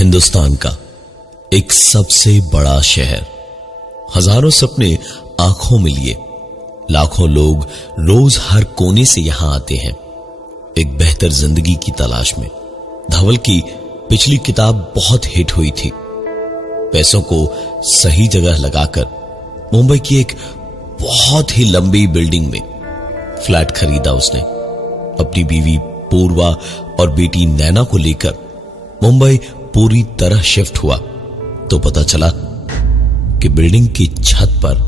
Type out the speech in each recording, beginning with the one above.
हिंदुस्तान का एक सबसे बड़ा शहर, हजारों सपने आंखों में लिए लाखों लोग रोज हर कोने से यहां आते हैं एक बेहतर जिंदगी की तलाश में। धवल की पिछली किताब बहुत हिट हुई थी। पैसों को सही जगह लगाकर मुंबई की एक बहुत ही लंबी बिल्डिंग में फ्लैट खरीदा उसने। अपनी बीवी पूर्वा और बेटी नैना को लेकर मुंबई पूरी तरह शिफ्ट हुआ तो पता चला कि बिल्डिंग की छत पर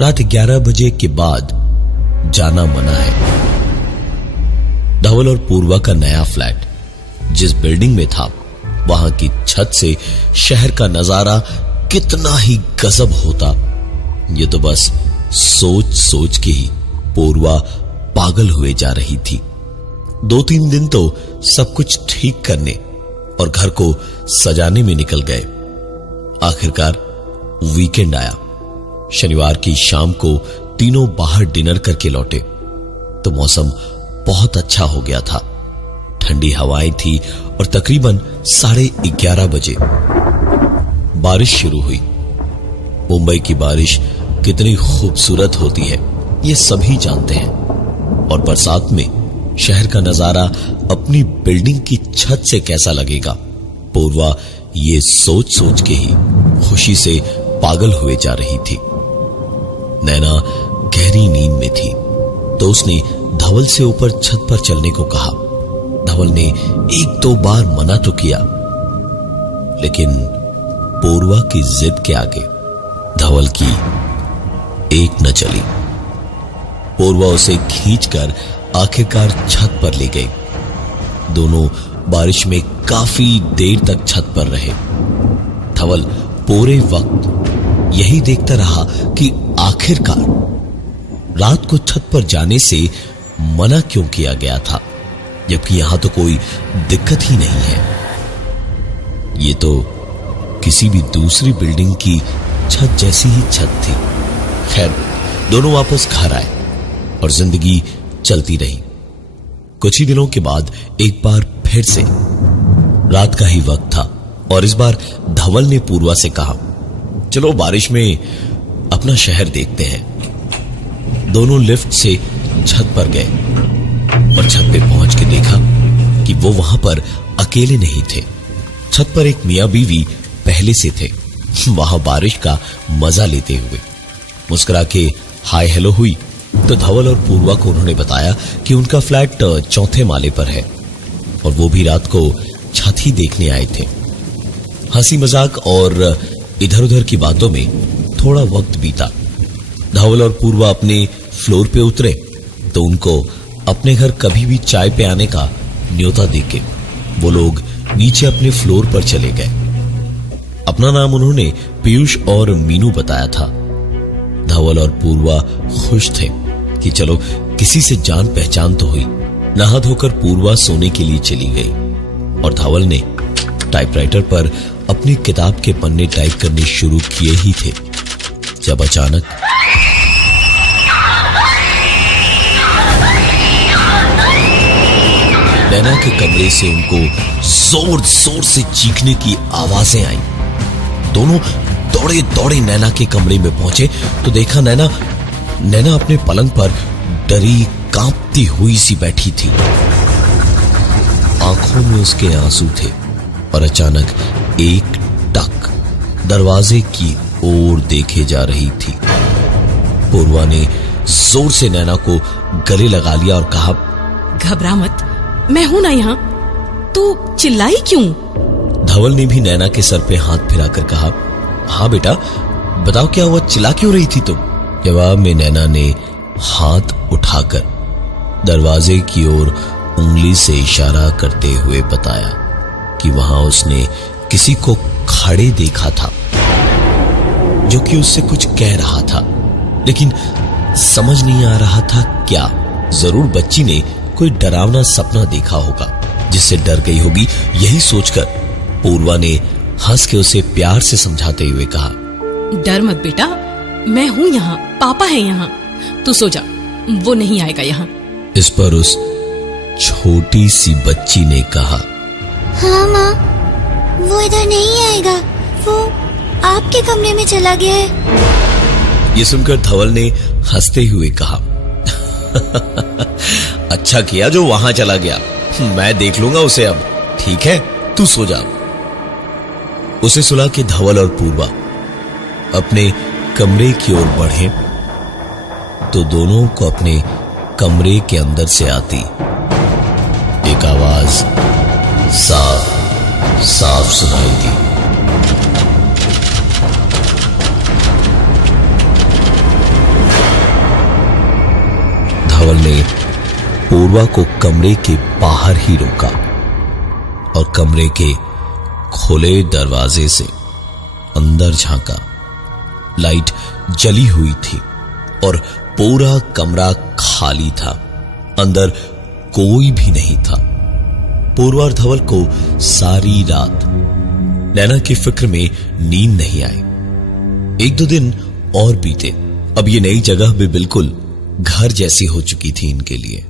रात 11 बजे के बाद जाना मना है। धवल और पूर्वा का नया फ्लैट जिस बिल्डिंग में था, वहां की छत से शहर का नजारा कितना ही गजब होता, ये तो बस सोच सोच के ही पूर्वा पागल हुए जा रही थी। 2-3 दिन तो सब कुछ ठीक करने और घर को सजाने में निकल गए। आखिरकार वीकेंड आया। शनिवार की शाम को तीनों बाहर डिनर करके लौटे तो मौसम बहुत अच्छा हो गया था। ठंडी हवाएं थी और तकरीबन 11:30 बजे बारिश शुरू हुई। मुंबई की बारिश कितनी खूबसूरत होती है ये सभी जानते हैं, और बरसात में शहर का नजारा अपनी बिल्डिंग की छत से कैसा लगेगा, पूर्वा ये सोच सोच के ही खुशी से पागल हुए जा रही थी। नैना गहरी नींद में थी तो उसने धवल से ऊपर छत पर चलने को कहा। धवल ने 1-2 बार मना तो किया, लेकिन पूर्वा की जिद के आगे धवल की एक न चली। पूर्वा उसे खींचकर आखिरकार छत पर ले गई। दोनों बारिश में काफी देर तक छत पर रहे। धवल पूरे वक्त यही देखता रहा कि आखिरकार रात को छत पर जाने से मना क्यों किया गया था, जबकि यहां तो कोई दिक्कत ही नहीं है। ये तो किसी भी दूसरी बिल्डिंग की छत जैसी ही छत थी। खैर, दोनों वापस घर आए और जिंदगी चलती रही। कुछ ही दिनों के बाद एक बार फिर से रात का ही वक्त था और इस बार धवल ने पूर्वा से कहा, चलो बारिश में अपना शहर देखते हैं। दोनों लिफ्ट से छत पर गए और छत पे पहुंच के देखा कि वो वहां पर अकेले नहीं थे। छत पर एक मियां बीवी पहले से थे, वहां बारिश का मजा लेते हुए। मुस्कुरा के हाय हेलो हुई तो धवल और पूर्वा को उन्होंने बताया कि उनका फ्लैट 4थे माले पर है और वो भी रात को छत ही देखने आए थे। हंसी मजाक और इधर उधर की बातों में थोड़ा वक्त बीता। धवल और पूर्वा अपने फ्लोर पे उतरे तो उनको अपने घर कभी भी चाय पे आने का न्योता देके वो लोग नीचे अपने फ्लोर पर चले गए। अपना नाम उन्होंने पीयूष और मीनू बताया था। धवल और पूर्वा खुश थे कि चलो किसी से जान पहचान तो हुई। नहा धोकर पूर्वा सोने के लिए चली गई और धवल ने टाइपराइटर पर अपनी किताब के पन्ने टाइप करने शुरू किए ही थे जब अचानक नैना के कमरे से उनको जोर जोर से चीखने की आवाजें आई। दोनों दौड़े दौड़े नैना के कमरे में पहुंचे तो देखा नैना अपने पलंग पर डरी कांपती हुई सी बैठी थी। आंखों में उसके आंसू थे और अचानक एक टक दरवाजे की ओर देखे जा रही थी। पूर्वा ने जोर से नैना को गले लगा लिया और कहा, घबरा मत, मैं हूं ना यहाँ, तू चिल्लाई क्यों? धवल ने भी नैना के सर पे हाथ फिराकर कहा, हाँ बेटा बताओ क्या हुआ, चिल्ला क्यों रही थी तुम? जवाब में नैना ने हाथ उठाकर दरवाजे की ओर उंगली से इशारा करते हुए बताया कि वहां उसने किसी को खड़े देखा था जो कि उससे कुछ कह रहा था, लेकिन समझ नहीं आ रहा था क्या। जरूर बच्ची ने कोई डरावना सपना देखा होगा जिससे डर गई होगी। यही सोचकर पूर्वा ने हंस के उसे प्यार से समझाते हुए कहा, डर मत बेटा, मैं हूं यहाँ, पापा है यहाँ, तू सो जा, वो नहीं आएगा यहाँ। इस पर उस छोटी सी बच्ची ने कहा, हाँ माँ, वो इधर नहीं आएगा, वो आपके कमरे में चला गया है। ये सुनकर धवल ने हंसते हुए कहा, अच्छा किया जो वहां चला गया, मैं देख लूंगा उसे अब। ठीक है, तू सो जा। उसे सुला के धवल और पूर्वा अपने कमरे की ओर बढ़े तो दोनों को अपने कमरे के अंदर से आती एक आवाज साफ साफ सुनाई दी। धवल ने पूर्वा को कमरे के बाहर ही रोका और कमरे के खुले दरवाजे से अंदर झांका। लाइट जली हुई थी और पूरा कमरा खाली था, अंदर कोई भी नहीं था। पूर्वा और धवल को सारी रात नैना की फिक्र में नींद नहीं आई। एक दो दिन और बीते। अब ये नई जगह भी बिल्कुल घर जैसी हो चुकी थी इनके लिए।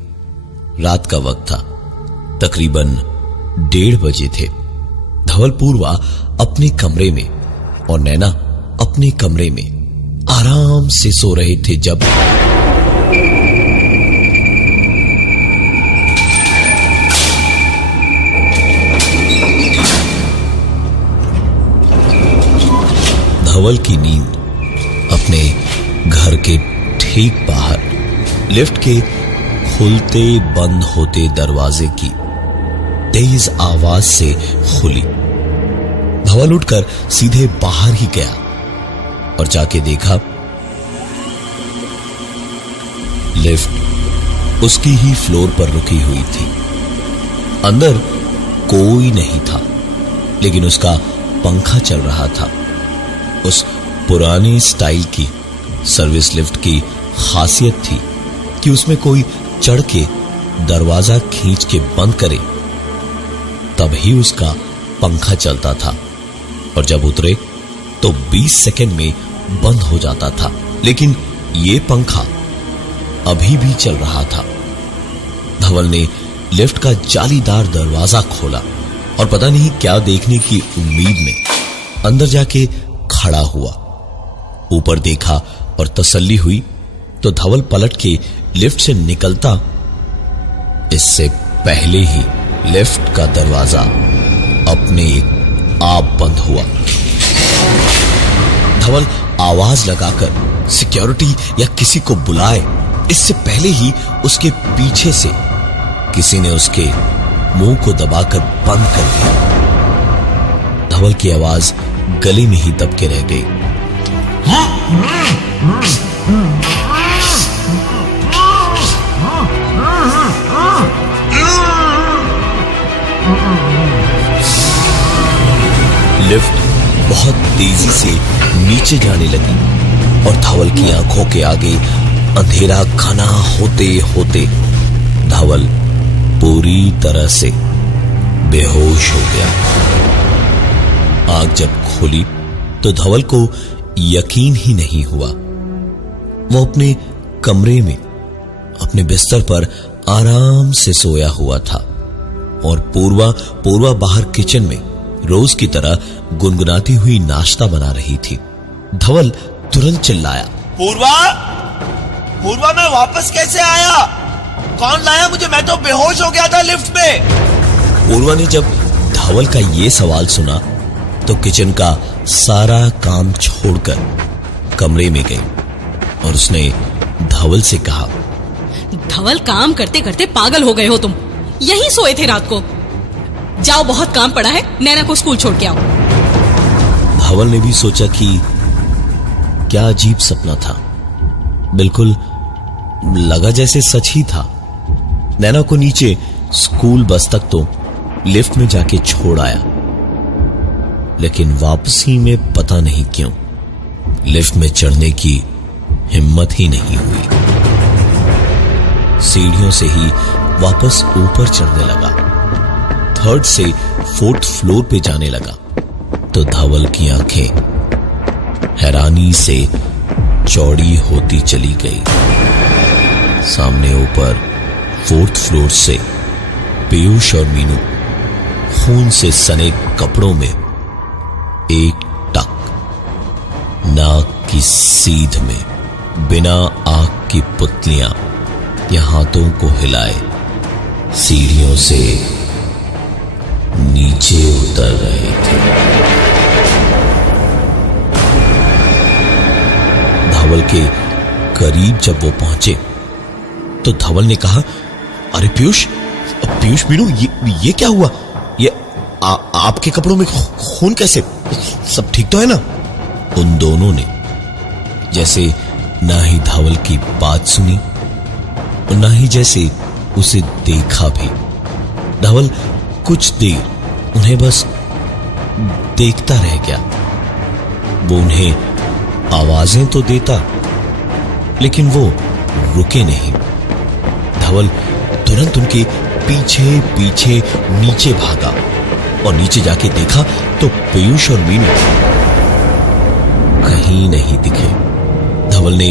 रात का वक्त था, तकरीबन 1:30 बजे थे। धवल पूर्वा अपने कमरे में और नैना अपने कमरे में आराम से सो रहे थे जब धवल की नींद अपने घर के ठीक बाहर लिफ्ट के खुलते बंद होते दरवाजे की तेज आवाज से खुली। धवल उठकर सीधे बाहर ही गया और जाके देखा लिफ्ट उसकी ही फ्लोर पर रुकी हुई थी। अंदर कोई नहीं था, लेकिन उसका पंखा चल रहा था। उस पुरानी स्टाइल की सर्विस लिफ्ट की खासियत थी कि उसमें कोई चढ़ के दरवाजा खींच के बंद करे तब ही उसका पंखा चलता था, और जब उतरे तो 20 सेकंड में बंद हो जाता था। लेकिन यह पंखा अभी भी चल रहा था। धवल ने लिफ्ट का जालीदार दरवाजा खोला और पता नहीं क्या देखने की उम्मीद में अंदर जाके खड़ा हुआ। ऊपर देखा और तसल्ली हुई तो धवल पलट के लिफ्ट से निकलता इससे पहले ही लिफ्ट का दरवाजा अपने आप बंद हुआ। धवल आवाज लगाकर सिक्योरिटी या किसी को बुलाए इससे पहले ही उसके पीछे से किसी ने उसके मुंह को दबाकर बंद कर दिया। धवल की आवाज गले में ही दबके रह गई। लिफ्ट बहुत तेजी से नीचे जाने लगी और धवल की आंखों के आगे अंधेरा घना होते होते धवल पूरी तरह से बेहोश हो गया। आंख जब खोली तो धवल को यकीन ही नहीं हुआ। वो अपने कमरे में अपने बिस्तर पर आराम से सोया हुआ था और पूर्वा बाहर किचन में रोज की तरह गुनगुनाती हुई नाश्ता बना रही थी। धवल तुरंत चिल्लाया, पूर्वा मैं वापस कैसे आया? कौन लाया मुझे? मैं तो बेहोश हो गया था लिफ्ट में। पूर्वा ने जब धवल का ये सवाल सुना तो किचन का सारा काम छोड़कर कमरे में गई और उसने धवल से कहा, धवल काम करते करते पागल हो गए हो तुम। यहीं सोए थे रात को। जाओ, बहुत काम पड़ा है, नैना को स्कूल छोड़ के आओ। धवल ने भी सोचा कि क्या अजीब सपना था। बिल्कुल लगा जैसे सच ही था। नैना को नीचे स्कूल बस तक तो लिफ्ट में जाके छोड़ आया, लेकिन वापसी में पता नहीं क्यों लिफ्ट में चढ़ने की हिम्मत ही नहीं हुई। सीढ़ियों से ही वापस ऊपर चढ़ने लगा। 3rd से 4th फ्लोर पे जाने लगा तो धवल की आंखें हैरानी से चौड़ी होती चली गई। सामने ऊपर 4th फ्लोर से पीयूष और मीनू खून से सने कपड़ों में एक टक, नाक की सीध में बिना आग की पुतलियां या हाथों को हिलाए सीढ़ियों से नीचे उतर रहे थे। धवल के करीब जब वो पहुंचे तो धवल ने कहा, अरे पीयूष मीनू, ये क्या हुआ? ये आपके कपड़ों में खून कैसे? सब ठीक तो है ना? उन दोनों ने जैसे ना ही धवल की बात सुनी और ना ही जैसे उसे देखा भी। धवल कुछ देर उन्हें बस देखता रह गया। वो उन्हें आवाजें तो देता, लेकिन वो रुके नहीं। धवल तुरंत उनके पीछे पीछे नीचे भागा और नीचे जाके देखा तो पीयूष और मीनू कहीं नहीं दिखे। धवल ने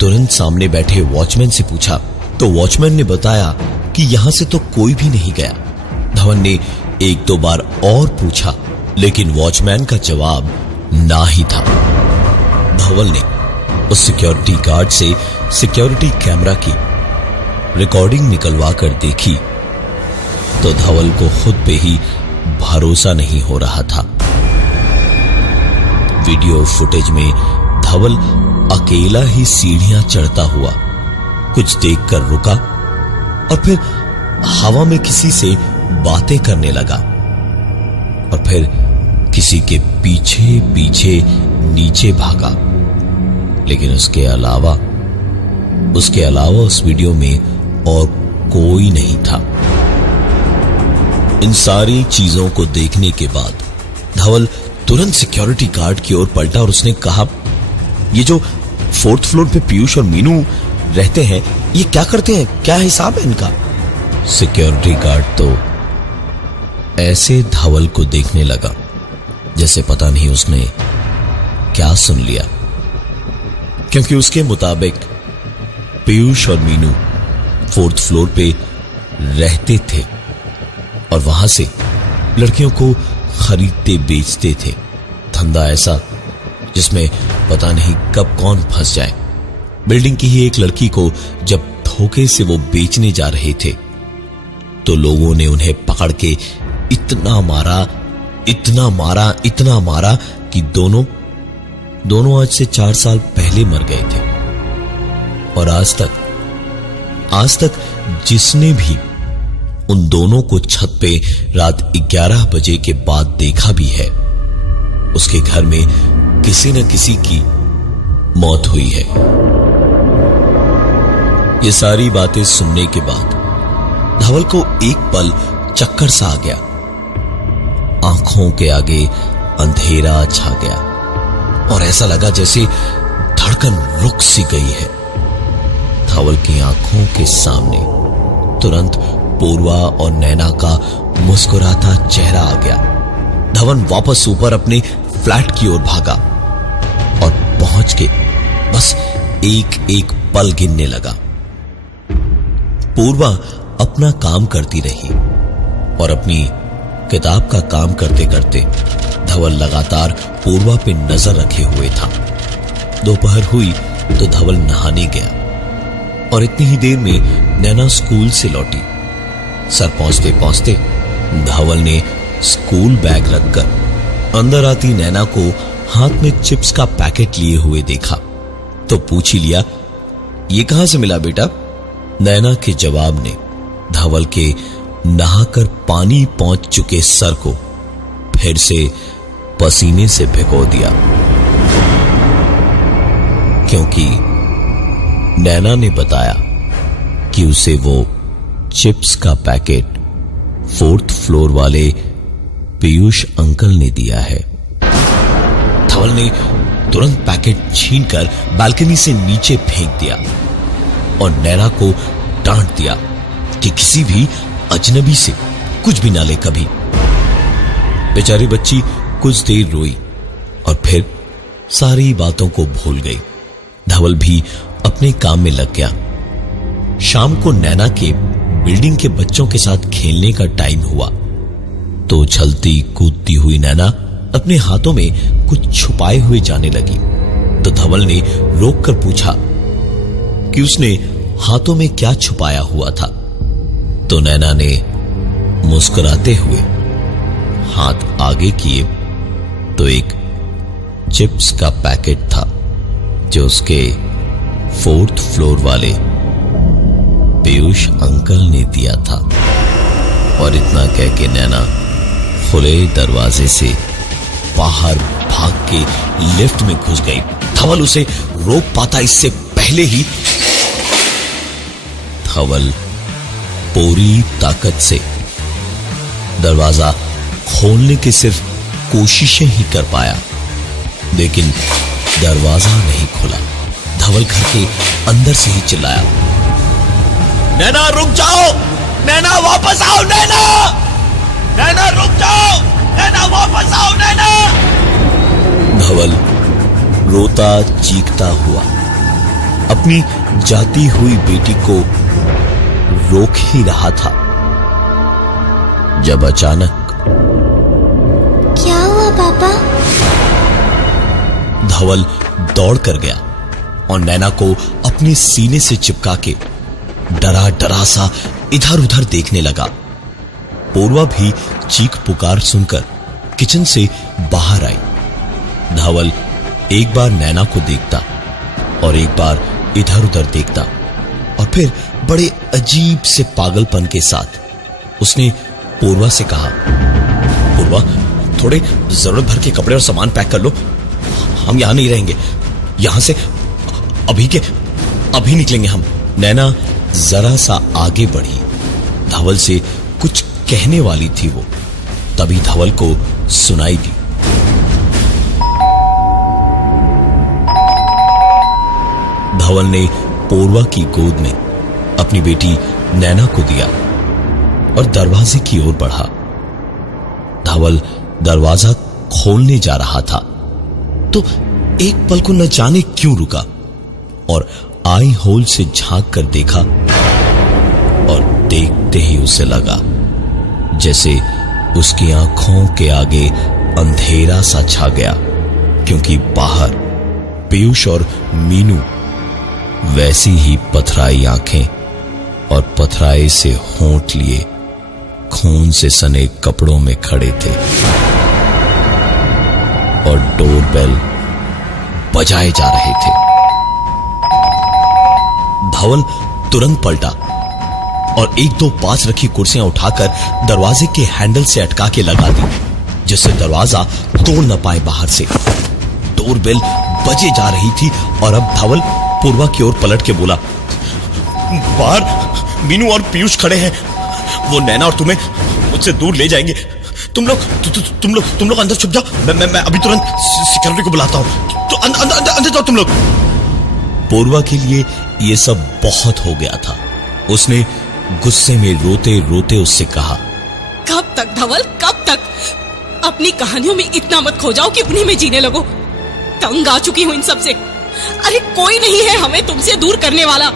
तुरंत सामने बैठे वॉचमैन से पूछा तो वॉचमैन ने बताया कि यहां से तो कोई भी नहीं गया। धवल ने एक दो बार और पूछा, लेकिन वॉचमैन का जवाब ना ही था। धवल ने उस सिक्योरिटी गार्ड से सिक्योरिटी कैमरा की रिकॉर्डिंग निकलवा कर देखी तो धवल को खुद पे ही भरोसा नहीं हो रहा था। वीडियो फुटेज में धवल अकेला ही सीढ़ियां चढ़ता हुआ कुछ देखकर रुका और फिर हवा में किसी से बातें करने लगा और फिर किसी के पीछे पीछे नीचे भागा। लेकिन उसके अलावा उस वीडियो में और कोई नहीं था। इन सारी चीजों को देखने के बाद धवल तुरंत सिक्योरिटी गार्ड की ओर पलटा और उसने कहा, ये जो 4th फ्लोर पे पीयूष और मीनू रहते हैं, ये क्या करते हैं? क्या हिसाब है इनका? सिक्योरिटी गार्ड तो ऐसे धवल को देखने लगा जैसे पता नहीं उसने क्या सुन लिया, क्योंकि उसके मुताबिक पीयूष और मीनू 4th फ्लोर पे रहते थे और वहां से लड़कियों को खरीदते बेचते थे। धंधा ऐसा जिसमें पता नहीं कब कौन फंस जाए। बिल्डिंग की ही एक लड़की को जब धोखे से वो बेचने जा रहे थे तो लोगों ने उन्हें पकड़ के इतना मारा कि दोनों आज से 4 साल पहले मर गए थे। और आज तक जिसने भी उन दोनों को छत पे रात 11 बजे के बाद देखा भी है, उसके घर में किसी न किसी की मौत हुई है। ये सारी बातें सुनने के बाद धवल को एक पल चक्कर सा आ गया। आंखों के आगे अंधेरा छा गया और ऐसा लगा जैसे धड़कन रुक सी गई है। धवल की आंखों के सामने तुरंत पूर्वा और नैना का मुस्कुराता चेहरा आ गया। धवल वापस ऊपर अपने फ्लैट की ओर भागा और पहुंच के बस एक एक पल गिनने लगा। पूर्वा अपना काम करती रही और अपनी किताब का काम करते करते धवल लगातार पूर्वा पे नजर रखे हुए था। दोपहर हुई तो धवल नहाने गया और इतनी ही देर में नैना स्कूल से लौटी। सर पहुंचते पहुंचते धवल ने स्कूल बैग रखकर अंदर आती नैना को हाथ में चिप्स का पैकेट लिए हुए देखा तो पूछ ही लिया, ये कहां से मिला बेटा? नैना के जवाब ने धवल के नहाकर पानी पहुंच चुके सर को फिर से पसीने से भिगो दिया, क्योंकि नैना ने बताया कि उसे वो चिप्स का पैकेट 4th फ्लोर वाले पीयूष अंकल ने दिया है। धवल ने तुरंत पैकेट छीनकर बालकनी से नीचे फेंक दिया और नैना को डांट दिया कि किसी भी अजनबी से कुछ भी ना ले कभी। बेचारी बच्ची कुछ देर रोई और फिर सारी बातों को भूल गई। धवल भी अपने काम में लग गया। शाम को नैना के बिल्डिंग के बच्चों के साथ खेलने का टाइम हुआ तो उछलती कूदती हुई नैना अपने हाथों में कुछ छुपाए हुए जाने लगी तो धवल ने रोक कर पूछा कि उसने हाथों में क्या छुपाया हुआ था। तो नैना ने मुस्कुराते हुए हाथ आगे किए तो एक चिप्स का पैकेट था जो उसके 4th फ्लोर वाले पीयूष अंकल ने दिया था। और इतना कह के नैना खुले दरवाजे से बाहर भाग के लिफ्ट में घुस गई। धवल उसे रोक पाता इससे पहले ही धवल पूरी ताकत से दरवाजा खोलने की सिर्फ कोशिशें ही कर पाया, लेकिन दरवाजा नहीं खुला। धवल घर के अंदर से ही चिल्लाया, नैना रुक जाओ, नैना वापस आओ, नैना, नैना रुक जाओ, नैना वापस आओ, नैना। धवल रोता चीखता हुआ अपनी जाती हुई बेटी को रोक ही रहा था जब अचानक क्या हुआ पापा? धवल दौड़ कर गया और नैना को अपने सीने से चिपका के डरा डरा सा इधर उधर देखने लगा। पूर्वा भी चीख पुकार सुनकर किचन से बाहर आई। धवल एक बार नैना को देखता और एक बार इधर उधर देखता और फिर बड़े अजीब से पागलपन के साथ उसने पूर्वा से कहा, पूर्वा थोड़े जरूरत भर के कपड़े और सामान पैक कर लो, हम यहां नहीं रहेंगे, यहां से अभी निकलेंगे हम। नैना जरा सा आगे बढ़ी, धवल से कुछ कहने वाली थी वो, तभी धवल को सुनाई दी, धवल ने पूर्वा की गोद में अपनी बेटी नैना को दिया और दरवाजे की ओर बढ़ा। धवल दरवाजा खोलने जा रहा था तो एक पल को न जाने क्यों रुका और आई होल से झांक कर देखा और देखते ही उसे लगा जैसे उसकी आंखों के आगे अंधेरा सा छा गया, क्योंकि बाहर पीयूष और मीनू वैसी ही पथराई आंखें और पथराए से होंठ लिए खून से सने कपड़ों में खड़े थे और डोरबेल बजाए जा रहे थे। धवल तुरंत पलटा और एक दो पास रखी कुर्सियां उठाकर दरवाजे के हैंडल से अटका के लगा दी, जिससे दरवाजा तोड़ न पाए बाहर से। डोरबेल बजे जा रही थी और अब धवल पूर्वा की ओर पलट के बोला, बाहर मीनू और पीयूष खड़े हैं, वो नैना और तुम्हें मुझसे दूर ले जाएंगे। तुम लोग अंदर छुप जाओ, मैं अभी तुरंत सिक्योरिटी को बुलाता हूं। तो अंदर जाओ तुम लोग। पूर्वा के लिए यह सब बहुत हो गया था। उसने गुस्से में रोते रोते उससे कहा, कब तक धवल, कब तक? अपनी कहानियों में इतना मत खो जाओ कि उन्हीं में जीने लगो। तंग आ चुकी हूं इन सब से। अरे कोई नहीं है हमें तुमसे दूर करने वाला।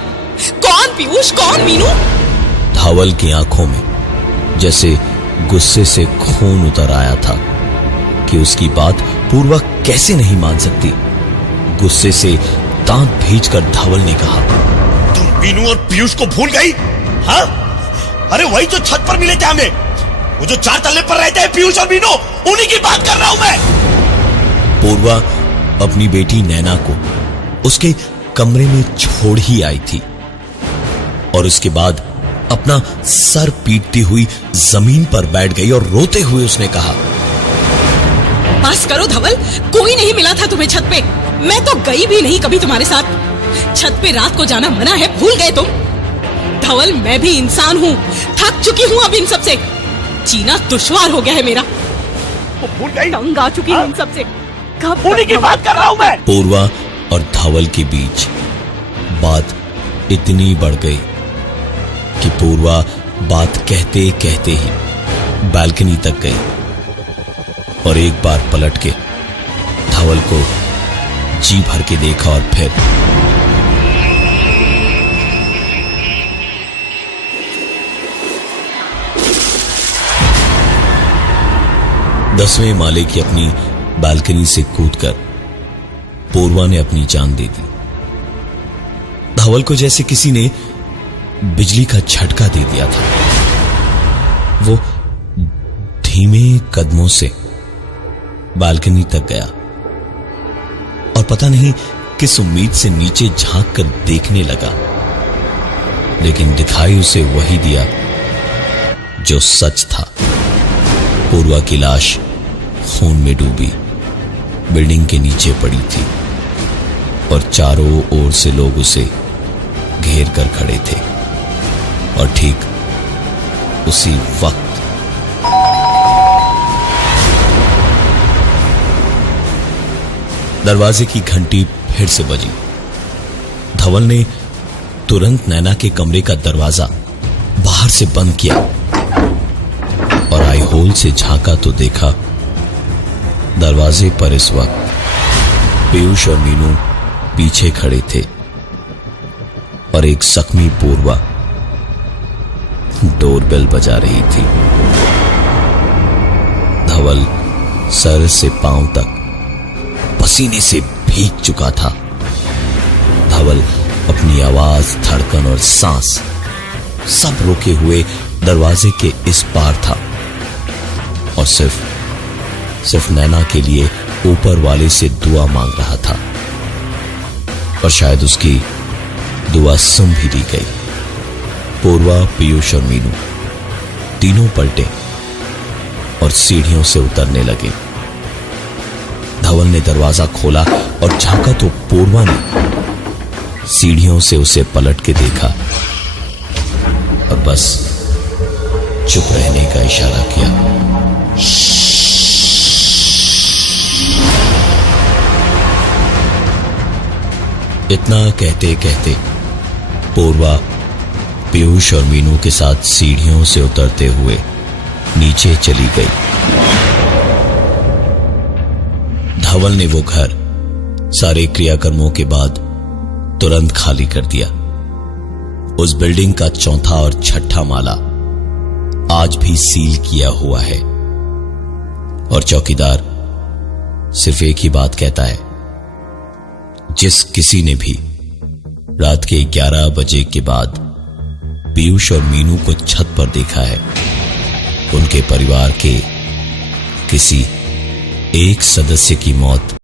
कौन पीयूष, कौन मीनू? धवल की आंखों में जैसे गुस्से से खून उतर आया था कि उसकी बात पूर्वा कैसे नहीं मान सकती। गुस्से से दांत भींचकर धवल ने कहा, तुम मीनू और पीयूष को भूल गई? हाँ? अरे वही जो छत पर मिले थे हमें, वो जो 4 तल्ले पर रहते हैं पीयूष और मीनू, उन्हीं की बात कर रहा हूं मैं। पूर्वा अपनी बेटी नैना को उसके कमरे में छोड़ ही आई थी और उसके बाद अपना सर पीटती हुई जमीन पर बैठ गई और रोते हुए उसने कहा, बस करो धवल, कोई नहीं मिला था तुम्हें छत पे। मैं तो गई भी नहीं कभी तुम्हारे साथ। छत पे रात को जाना मना है, भूल गए तुम? धवल मैं भी इंसान हूँ, थक चुकी हूँ अब इन सब से। जीना दुश्वार हो गया है मेरा। भूल गई? तंग आ चुकी हूँ इन सब से। कब उन्हीं की बात कर रहा हूं मैं। पूर्वा और धवल के बीच बात इतनी बढ़ गई कि पूर्वा बात कहते कहते ही बालकनी तक गई और एक बार पलट के धवल को जी भर के देखा और फिर दसवें माले की अपनी बालकनी से कूदकर पूर्वा ने अपनी जान दे दी। धवल को जैसे किसी ने बिजली का झटका दे दिया था। वो धीमे कदमों से बालकनी तक गया और पता नहीं किस उम्मीद से नीचे झांक कर देखने लगा, लेकिन दिखाई उसे वही दिया जो सच था। पूर्वा की लाश खून में डूबी बिल्डिंग के नीचे पड़ी थी और चारों ओर से लोग उसे घेर कर खड़े थे। और ठीक उसी वक्त दरवाजे की घंटी फिर से बजी। धवल ने तुरंत नैना के कमरे का दरवाजा बाहर से बंद किया और आई होल से झांका तो देखा दरवाजे पर इस वक्त पीयूष और मीनू पीछे खड़े थे और एक जख्मी पूर्वा डोरबेल बजा रही थी। धवल सर से पांव तक पसीने से भीग चुका था। धवल अपनी आवाज, धड़कन और सांस सब रोके हुए दरवाजे के इस पार था और सिर्फ नैना के लिए ऊपर वाले से दुआ मांग रहा था। और शायद उसकी दुआ सुन भी दी गई। पूर्वा, पीयूष और मीनू तीनों पलटे और सीढ़ियों से उतरने लगे। धवल ने दरवाजा खोला और झांका तो पूर्वा ने सीढ़ियों से उसे पलट के देखा और बस चुप रहने का इशारा किया। इतना कहते कहते पूर्वा पीयूष और मीनू के साथ सीढ़ियों से उतरते हुए नीचे चली गई। धवल ने वो घर सारे क्रियाकर्मों के बाद तुरंत खाली कर दिया। उस बिल्डिंग का चौथा और छठा माला आज भी सील किया हुआ है और चौकीदार सिर्फ एक ही बात कहता है, जिस किसी ने भी रात के 11 बजे के बाद पीयूष और मीनू को छत पर देखा है, उनके परिवार के किसी एक सदस्य की मौत